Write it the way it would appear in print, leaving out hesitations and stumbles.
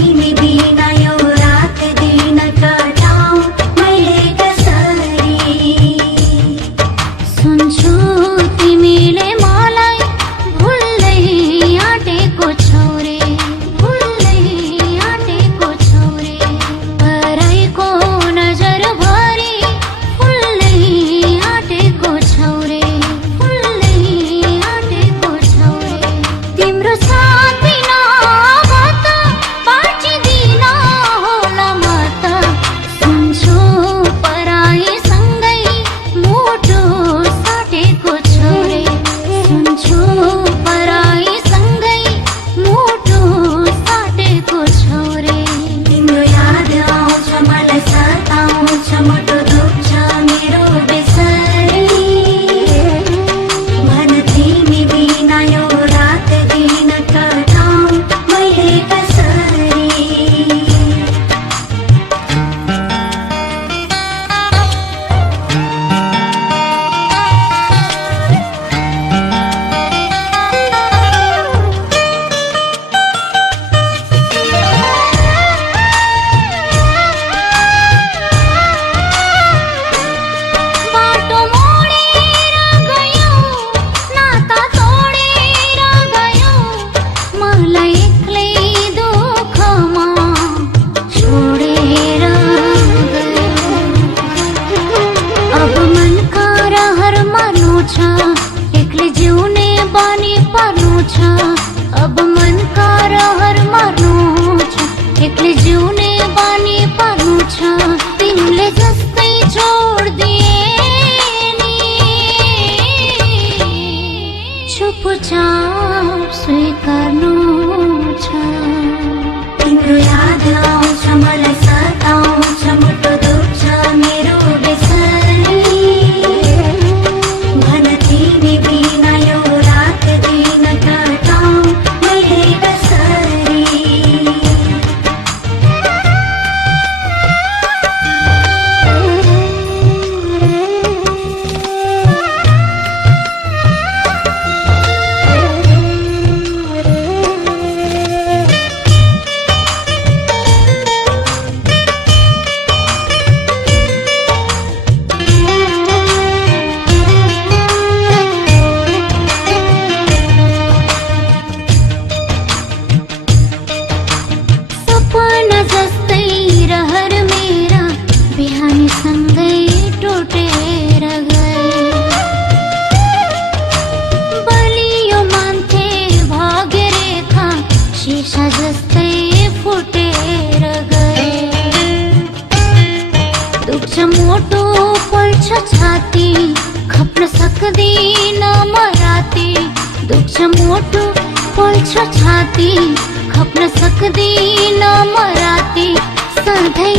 तिमी बिना यो रात दिन कटाऊ मैले कसरी। सुन्छु तिमीले मलाई भुल्दै आँटेको छौ रे, भुल्दै आँटेको छौ रे। पराईको नजर भरि फुल्दै आँटेको छौ रे, फुल्दै आँटेको छौ रे। तिम्रो साथ बिना अब त बाँचिदिन होला म त। सुन्छु पराईसँगै मुटु साटेको छौ रे, सुन्छु पराईसँगै मुटु साटेको छौ रे। तिम्रो याद आउँछ मलाई सताउँछ मुटु दुख्छ मेरो बेसरी। भन तिमी बिना यो रात दिन कटाऊ मैले कसरी। बाटो मोडेर गयौ, नाता तोडेर गयौ, मलाई एक्लै दुःखमा छोडेर गयौ। अब मनका रहर मार्नु छ, एक्लै जिउने बानी पर्नु छ। अब मनका रहर मार्नु छ, एक्लै जिउने बानी पर्नु छ। तिमीले जस्तै छोड्दिए नि, चुपचाप स्वीकार्नु छ। तिम्रो याद आउँछ मलाई सताउँछ मुटु दुख्छ मेरो बेसरी। भन तिमी बिना यो रात दिन कटाऊ मैले कसरी। सपना जस्तै रहर मेरा बिहानीसँगै टुटेर गए। बलियो मान्थे भाग्य रेखा शीशा जस्तै फुटेर गए। दुख्छ मुटु पोल्छ छाती खप्न सक्दिन म राती। दुख्छ मुटु पोल्छ छाती खप्न सक्दिन म राती। सधैँ